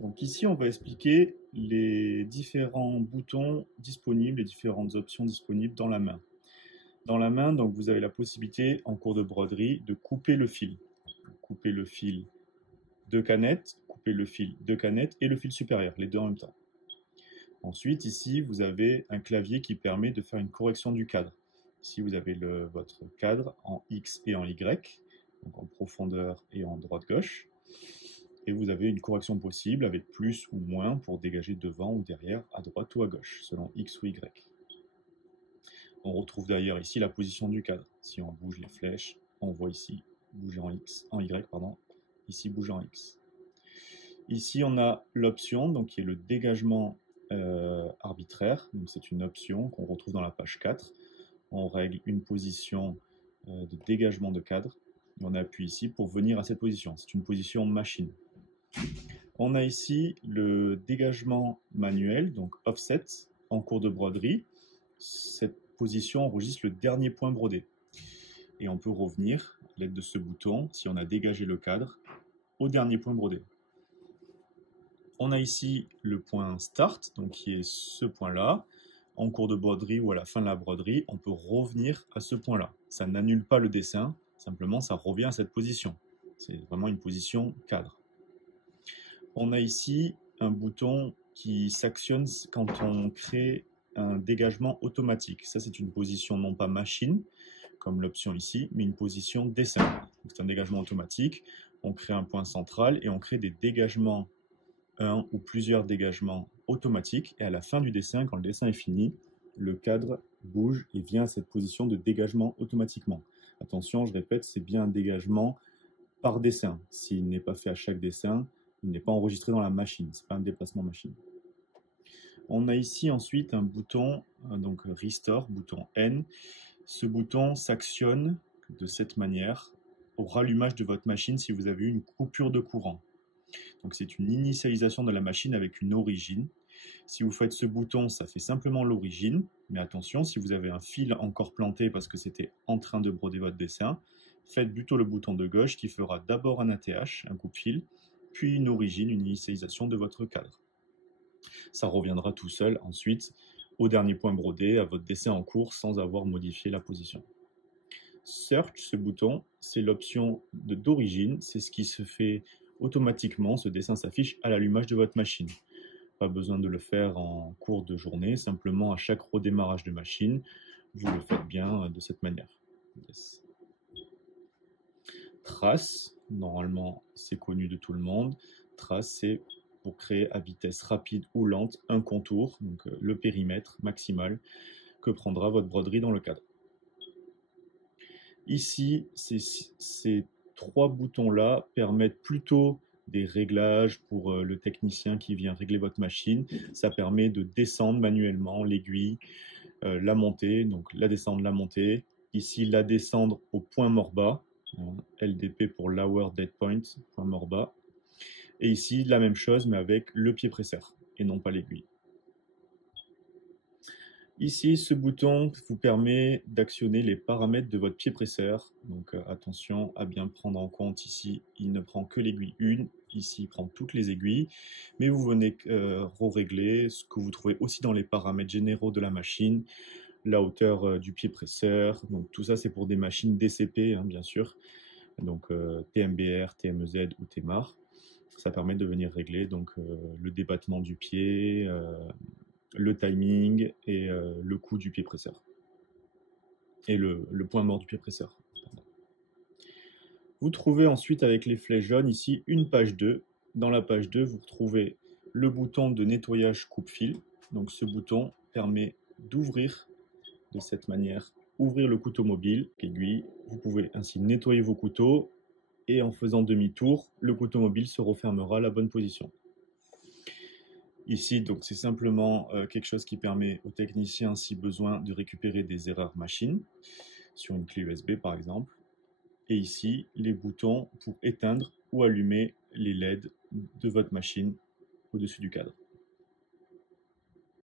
Donc ici, on va expliquer les différents boutons disponibles, les différentes options disponibles dans la main. Dans la main, donc, vous avez la possibilité, en cours de broderie, de couper le fil. Couper le fil de canette, couper le fil de canette et le fil supérieur, les deux en même temps. Ensuite, ici, vous avez un clavier qui permet de faire une correction du cadre. Ici, vous avez votre cadre en X et en Y, donc en profondeur et en droite-gauche. Et vous avez une correction possible avec plus ou moins pour dégager devant ou derrière, à droite ou à gauche, selon X ou Y. On retrouve d'ailleurs ici la position du cadre. Si on bouge les flèches, on voit ici bouger en Y, ici bouger en X. Ici, on a l'option, donc qui est le dégagement arbitraire. Donc c'est une option qu'on retrouve dans la page 4. On règle une position de dégagement de cadre. Et on appuie ici pour venir à cette position. C'est une position machine. On a ici le dégagement manuel, donc offset, en cours de broderie. Cette position enregistre le dernier point brodé. Et on peut revenir, à l'aide de ce bouton, si on a dégagé le cadre, au dernier point brodé. On a ici le point start, donc qui est ce point-là. En cours de broderie ou à la fin de la broderie, on peut revenir à ce point-là. Ça n'annule pas le dessin, simplement ça revient à cette position. C'est vraiment une position cadre. On a ici un bouton qui s'actionne quand on crée un dégagement automatique. Ça, c'est une position non pas machine, comme l'option ici, mais une position dessin. C'est un dégagement automatique. On crée un point central et on crée des dégagements, un ou plusieurs dégagements automatiques. Et à la fin du dessin, quand le dessin est fini, le cadre bouge et vient à cette position de dégagement automatiquement. Attention, je répète, c'est bien un dégagement par dessin. S'il n'est pas fait à chaque dessin, il n'est pas enregistré dans la machine, ce n'est pas un déplacement machine. On a ici ensuite un bouton, donc Restore, bouton N. Ce bouton s'actionne de cette manière au rallumage de votre machine si vous avez eu une coupure de courant. Donc c'est une initialisation de la machine avec une origine. Si vous faites ce bouton, ça fait simplement l'origine, mais attention, si vous avez un fil encore planté parce que c'était en train de broder votre dessin, faites plutôt le bouton de gauche qui fera d'abord un ATH, un coupe-fil, puis une origine, une initialisation de votre cadre. Ça reviendra tout seul ensuite au dernier point brodé, à votre dessin en cours, sans avoir modifié la position. Search, ce bouton, c'est l'option d'origine, c'est ce qui se fait automatiquement, ce dessin s'affiche à l'allumage de votre machine. Pas besoin de le faire en cours de journée, simplement à chaque redémarrage de machine, vous le faites bien de cette manière. Yes. Trace, normalement c'est connu de tout le monde. Trace, c'est pour créer à vitesse rapide ou lente un contour, donc le périmètre maximal que prendra votre broderie dans le cadre. Ici, ces trois boutons-là permettent plutôt des réglages pour le technicien qui vient régler votre machine. Ça permet de descendre manuellement l'aiguille, la monter, donc la descendre, la monter. Ici, la descendre au point mort bas, LDP pour Lower Dead Point, point mort bas. Et ici, la même chose, mais avec le pied presseur et non pas l'aiguille. Ici, ce bouton vous permet d'actionner les paramètres de votre pied presseur. Donc attention à bien prendre en compte ici, il ne prend que l'aiguille 1, ici il prend toutes les aiguilles, mais vous venez régler ce que vous trouvez aussi dans les paramètres généraux de la machine, la hauteur du pied presseur, donc tout ça c'est pour des machines DCP hein, bien sûr, donc TMBR, TMZ ou TMAR. Ça permet de venir régler donc le débattement du pied, le timing et le coup du pied presseur. Et le point mort du pied presseur. Vous trouvez ensuite avec les flèches jaunes ici une page 2. Dans la page 2, vous retrouvez le bouton de nettoyage coupe-fil. Donc ce bouton permet d'ouvrir de cette manière, ouvrir le couteau mobile, aiguille. Vous pouvez ainsi nettoyer vos couteaux et en faisant demi-tour, le couteau mobile se refermera à la bonne position. Ici, donc c'est simplement quelque chose qui permet aux techniciens, si besoin, de récupérer des erreurs machine, sur une clé USB par exemple. Et ici, les boutons pour éteindre ou allumer les LED de votre machine au-dessus du cadre.